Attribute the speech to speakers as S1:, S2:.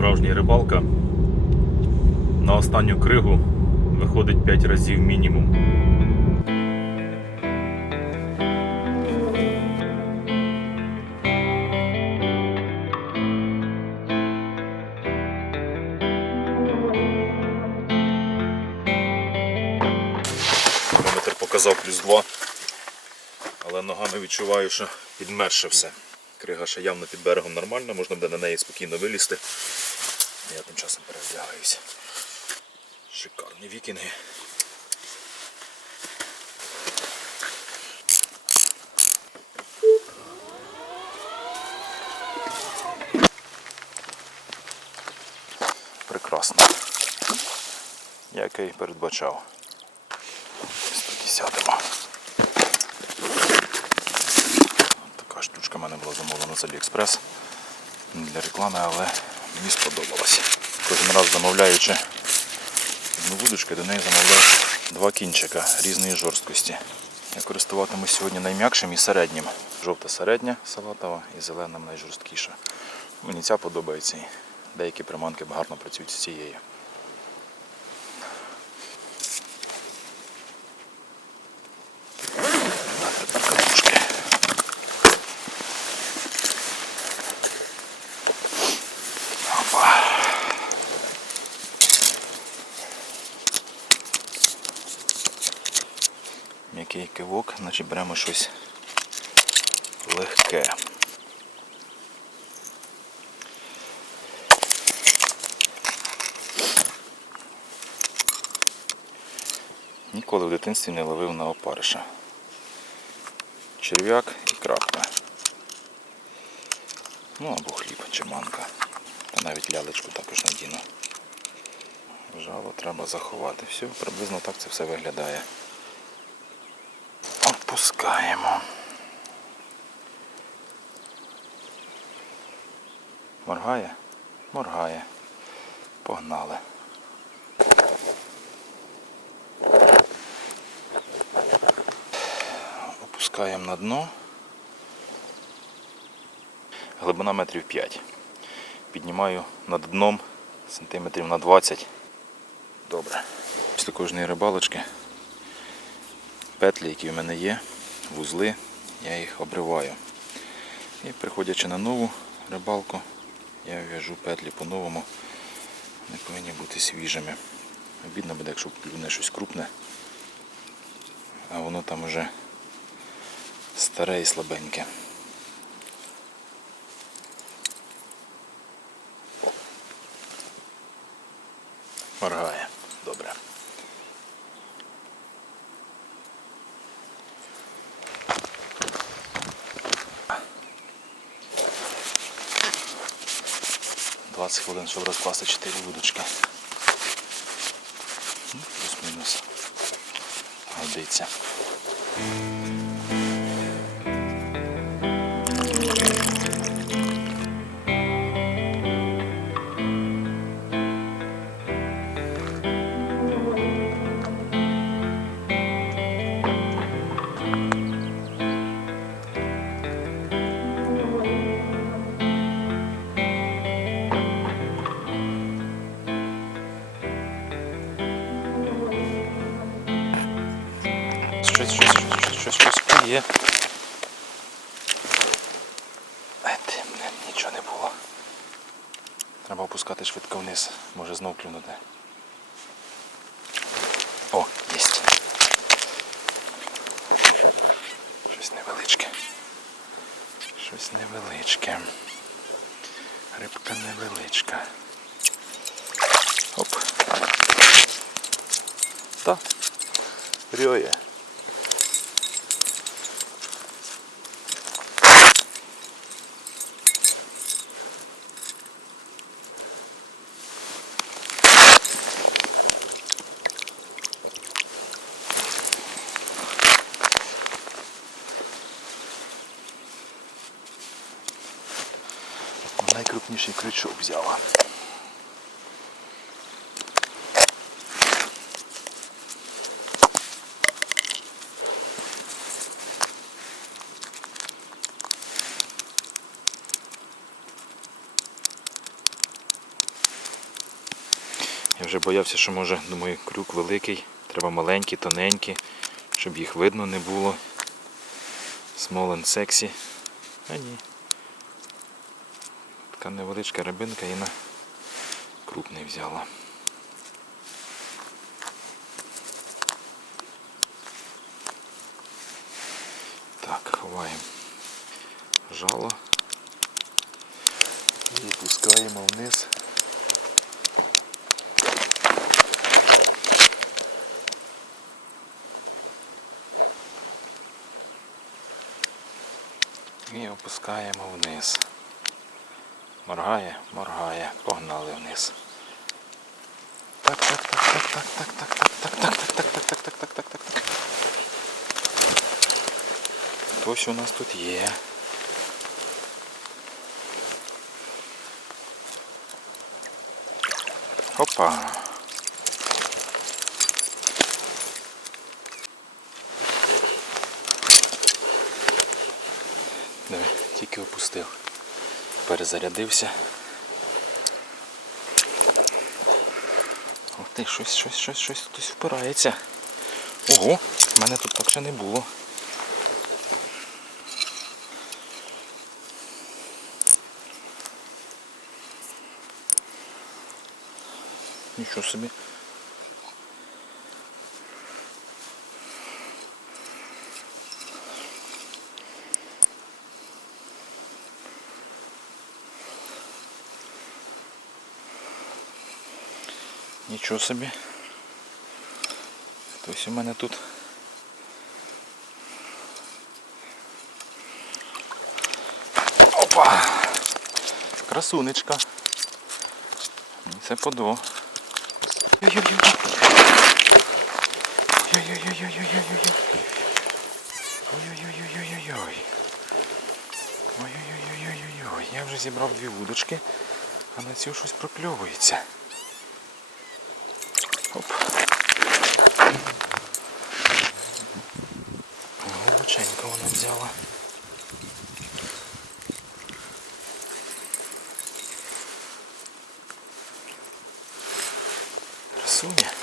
S1: справжня рибалка. На останню кригу виходить 5 разів мінімум. Показав плюс 2, але ногами відчуваю, що підмерше все. Крига ще явно під берегом нормальна, можна буде на неї спокійно вилізти. Я тим часом перевдягаюся. Шикарні вікінги. Прекрасно. Як я і передбачав. 110-му. Така штучка в мене була замовлена з Aliexpress для реклами, але мені сподобалося. Кожен раз замовляючи одну вудочку, до неї замовляю два кінчика різної жорсткості. Я користуватимусь сьогодні найм'якшим і середнім. Жовта середня салатова і зелена найжорсткіша. Мені ця подобається і деякі приманки гарно працюють з цією. М'який кивок, значить беремо щось легке. Ніколи в дитинстві не ловив на опариша. Черв'як і крапка. Ну або хліб чи манка. Та навіть лялечку також надіну. Жало треба заховати. Все, приблизно так це все виглядає. Опускаємо. Моргає? Моргає. Погнали. Опускаємо на дно. Глибина метрів 5. Піднімаю над дном сантиметрів на 20. Добре. Після кожної рибалочки петлі, які в мене є, вузли, я їх обриваю. І приходячи на нову рибалку, я в'яжу петлі по-новому. Вони повинні бути свіжими. Обідно буде, якщо плюне щось крупне, а воно там уже старе і слабеньке. 20 хвилин, щоб розкласти 4 вудочки. Ну, плюс-мінус. Годиться. Щось, щось, є. Е, блін, нічого не було. Треба опускати швидко вниз, може знов клюнути. О, єсть. Щось невеличке. Щось невеличке. Рибка невеличка. Оп. Та. Рьоє. Найкрупніший крючок взяла. Я вже боявся, що може, думаю, крюк великий, треба маленький, тоненький, щоб їх видно не було. Смолен сексі. А ні. Така невеличка рибинка і на крупний взяла. Так, ховаємо жало і пускаємо вниз. І опускаємо вниз. Моргає, моргає, погнали вниз. Так, так, так, так, так, так, так, так, так, так, так, так, так, так, так, так, так, так. Хтось у нас тут є. Опа. Диви, тільки опустив. Перезарядився. Ох ти, щось, щось, щось, щось хтось впирається. Ого, в мене тут так ще не було. Нічого собі. Нічого собі. Хтось у мене тут. Опа! Красунечка. Це подо. Ой-ой-ой. Оп. Глубоченько вона взяла. Красуня.